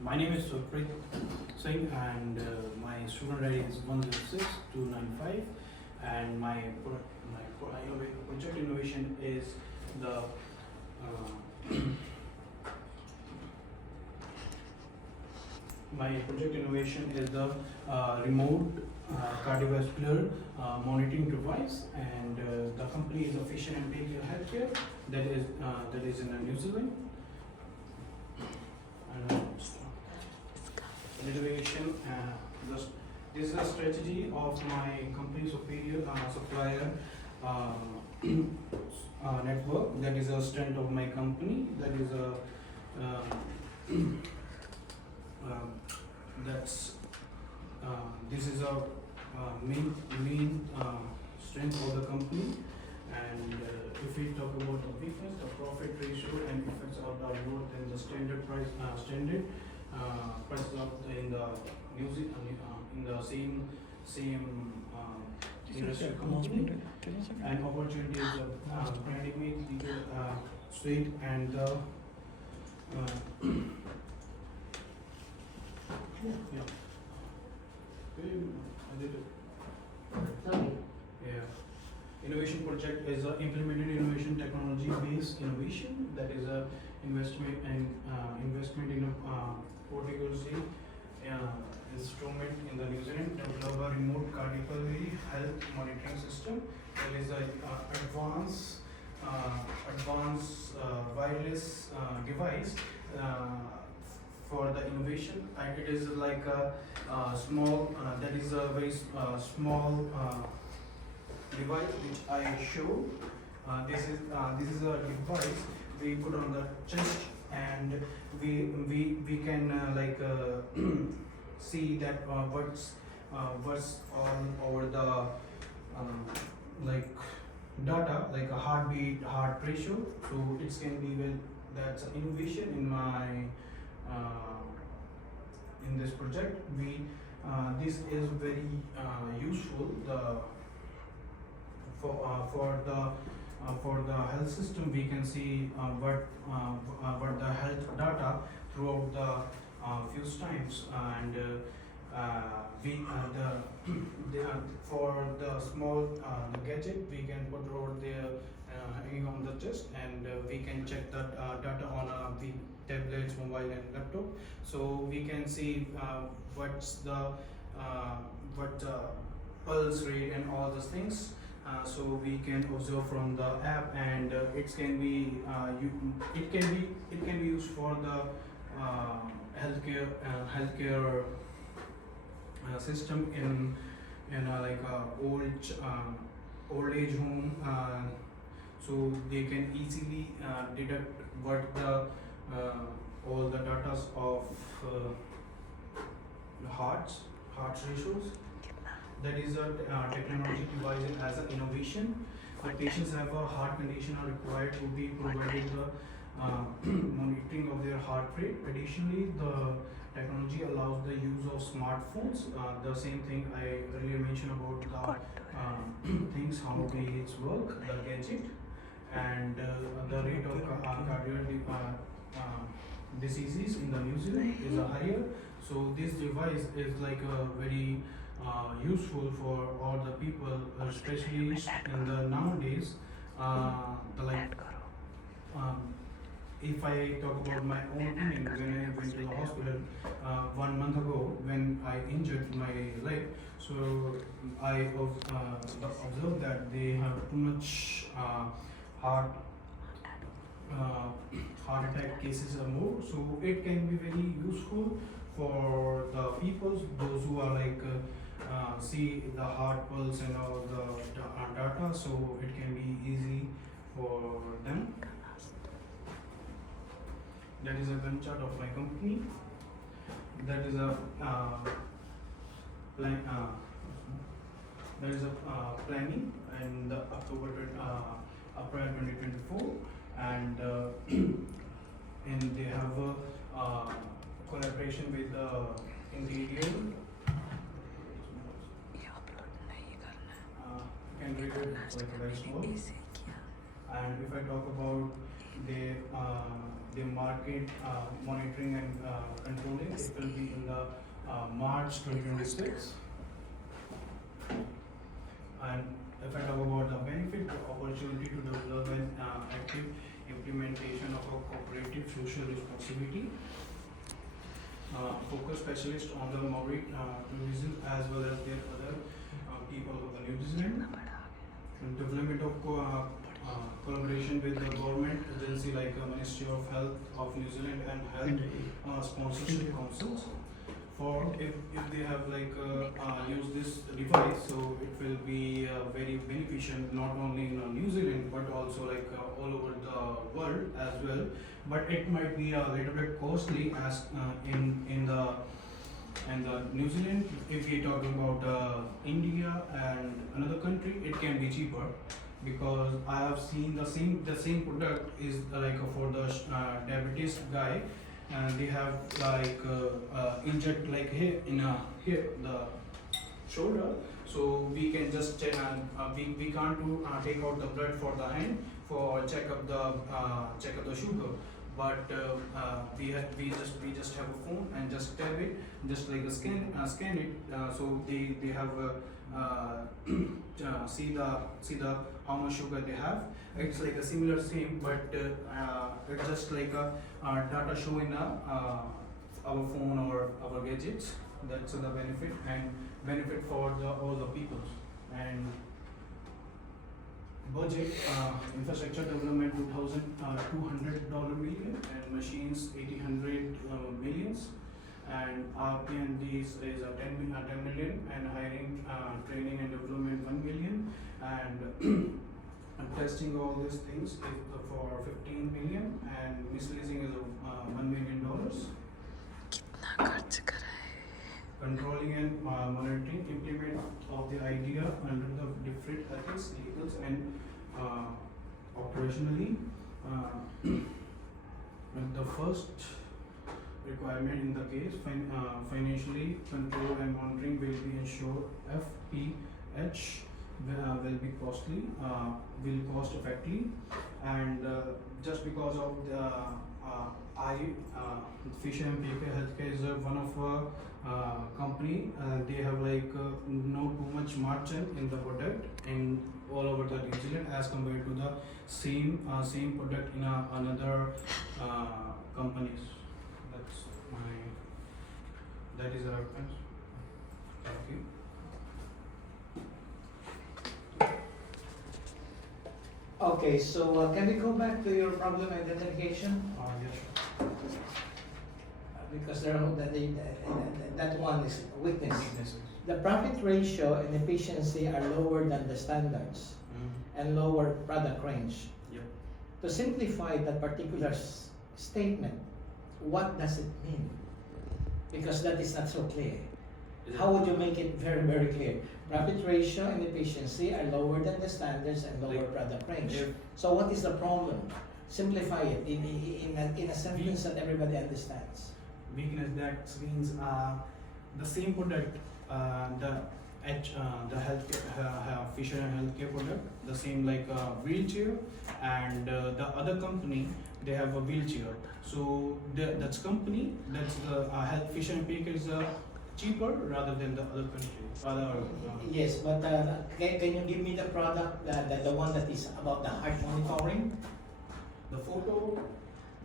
My name is Sukhpreet Singh, and my student ID is 106295. And project innovation is the my project innovation is the remote cardiovascular monitoring device, and the company is Efficient Imperial Healthcare. That is in New Zealand. And innovation. This is a strategy of my company superior supplier network. That is a strength of my company. That is a that's this is a main strength of the company. And if we talk about the weakness, the profit ratio and effects are lower than the standard price of in the in the same industry company. And opportunity is brand image, legal suite, and the yeah. I did it. Yeah. Innovation project is a implemented innovation technology based innovation. That is a investment in a particularly instrument in the New Zealand develop a remote cardiovascular health monitoring system. That is a advanced wireless device for the innovation, and it is like a small that is a very small device which I show. This is a device we put on the chest, and we can see that what's all over the like data, like a heartbeat, heart ratio. So it can be well. That's an innovation in my in this project. We this is very useful for the health system. We can see what the health data throughout the few times, and we for the small gadget we can put over there hanging on the chest, and we can check that data on the tablets, mobile, and laptop. So we can see what's the what pulse rate and all those things. So we can observe from the app, and it can be used for the healthcare system in like a old age home. So they can easily deduct what the all the data of heart ratios. That is a technology devised as an innovation. The patients have a heart condition are required to be provided the monitoring of their heart rate. Additionally, the technology allows the use of smartphones. The same thing I earlier mentioned about the things, how they work, the gadget, and the rate of cardiac diseases in the New Zealand is higher. So this device is like a very useful for all the people, especially in the nowadays. The like, if I talk about my own opinion, when I went to the hospital 1 month ago when I injured my leg, so I observed that they have too much heart heart attack cases are more. So it can be very useful for the people, those who are like see the heart pulse and all the data, so it can be easy for them. That is a gun chart of my company. That is a plan. That is a planning in the April 2024, and and they have a collaboration with Interior. Can read it like very small. And if I talk about the market monitoring and controlling. It will be in the March 2026. And if I talk about the benefit, the opportunity to develop an active implementation of a cooperative social responsibility, focus specialist on the Maori tourism as well as their other people of the New Zealand, and development of collaboration with the government agency like Ministry of Health of New Zealand and Health Sponsorship Councils. For if they have like use this device, so it will be very beneficial not only in New Zealand but also like all over the world as well. But it might be a little bit costly as in the New Zealand. If we talking about India and another country, it can be cheaper because I have seen the same product is like for the diabetes guy, and they have like inject like here in here the shoulder, so we can just check we can't do take out the blood for the hand for check up the sugar, but we just have a phone and just tap it, just like a scan it, so they have see the how much sugar they have. It's like a similar same, but it's just like a data show in our phone or our gadgets. That's the benefit and benefit for all the people. And budget infrastructure development $2,200 million and machines 1,800 millions, and RP&D is a 10 million, and hiring training and development 1 million, and testing all these things is for 15 million, and misleasing is $1 million. Controlling and monitoring implement of the idea under the different ethics, legals, and operationally. The first requirement in the case, financially control and monitoring will be ensured. FPH will be costly, will cost effectively, and just because of the Fisher and Paykel Healthcare is one of company. They have like no too much margin in the product in all over the New Zealand as compared to the same product in another companies. That is a reference. Thank you. Okay, so can we go back to your problem identification? Yes. Because that one is weakness. Weaknesses. The profit ratio and efficiency are lower than the standards and lower product range. Yep. To simplify that particular statement, what does it mean? Because that is not so clear. How would you make it very, very clear? Profit ratio and efficiency are lower than the standards and lower product range. Yep. So what is the problem? Simplify it in a sentence that everybody understands. Weakness, that means the same product, the healthcare, Fisher and healthcare product, the same like wheelchair, and the other company they have a wheelchair. So that's company, that's the health Fisher and Paykel is cheaper rather than the other country. Yes, but can you give me the product, the one that is about the heart monitoring? The photo.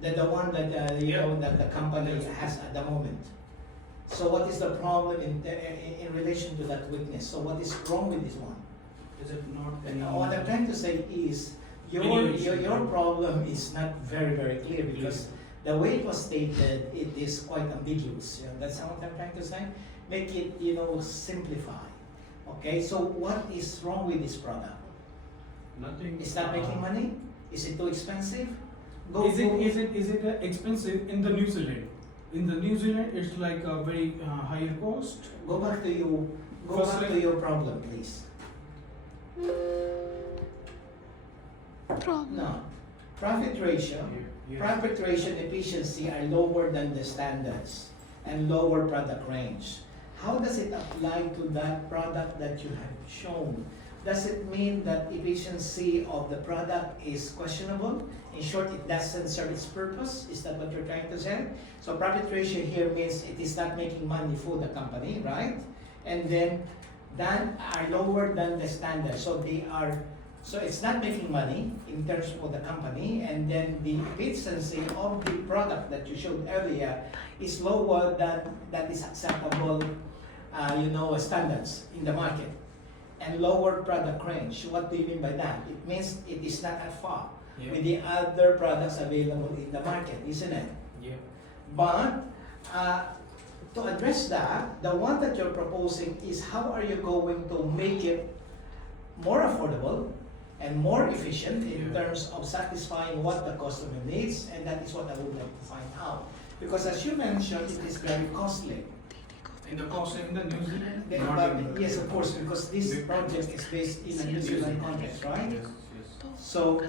The one that you know that the company has at the moment. So what is the problem in relation to that weakness? So what is wrong with this one? Is it not? What I'm trying to say is your problem is not very, very clear because the way it was stated, it is quite ambiguous. You know, that's what I'm trying to say. Make it, you know, simplify. Okay, so what is wrong with this product? Nothing. Is that making money? Is it too expensive? Is it expensive in the New Zealand? In the New Zealand, it's like a very higher cost. Go back to your problem, please. No. Profit ratio, profit ratio and efficiency are lower than the standards and lower product range. How does it apply to that product that you have shown does it mean that efficiency of the product is questionable? In short, it doesn't serve its purpose? Is that what you're trying to say? So profit ratio here means it is not making money for the company, right? And then that are lower than the standard. So so it's not making money in terms of the company, and then the efficiency of the product that you showed earlier is lower than that is acceptable, standards in the market, and lower product range. What do you mean by that? It means it is not at par with the other products available in the market, isn't it? Yeah. But to address that, the one that you're proposing is how are you going to make it more affordable and more efficient in Yeah. terms of satisfying what the customer needs, and that is what I would like to find out. Because as you mentioned, it is very costly. In the cost in the New Zealand? Then, Not but in the- yes, of course, because this project is based in a New Zealand context, right? Yes, yes. So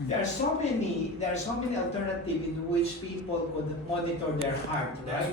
there are so many alternatives in which people could monitor their heart, right?